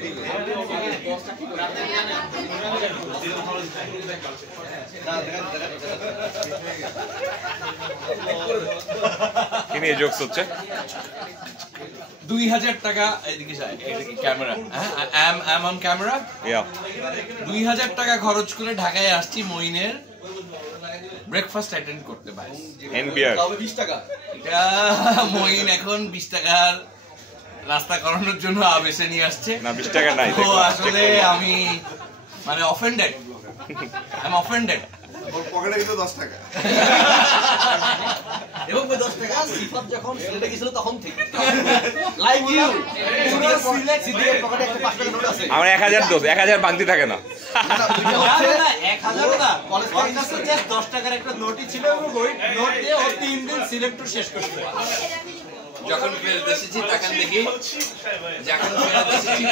কি নিয়ে জোকস হচ্ছে? 2000 টাকা এদিকে ক্যামেরা, আই অন ক্যামেরা। 2000 টাকা খরচ করে ঢাকায় আসছি মইনের ব্রেকফাস্ট অ্যাটেন্ড করতে পারি। এনবিআর 20 টাকা। এটা মইন এখন 20 টাকার রাস্তা করানোর জন্য আবেশে নিয়ে আসছে। না 20 টাকা নাই। তো আসলে আমি মানে অফেন্ডেড, আই এম অফেন্ডেড। ওর পকেটে কিন্তু 10 টাকা। এবং 10 টাকা সিফাত যখন সিলেটে গিয়েছিল তখন থেকে লাইক ইউ পুরো সিলেট সিদ্দিকের পকেটে একটা 5 টাকা নোট আছে। আমার 1000 দোষ, 1000 বাংতি থাকে না। না 1000 না, কলেজ কাছে জাস্ট 10 টাকার একটা নোটই ছিল এবং ওই নোট দিয়ে ও 3 দিন সিলেট ট্যুর শেষ করতে। যখন ফেরত এসেছি তখন দেখি যখন ফেরত এসেছি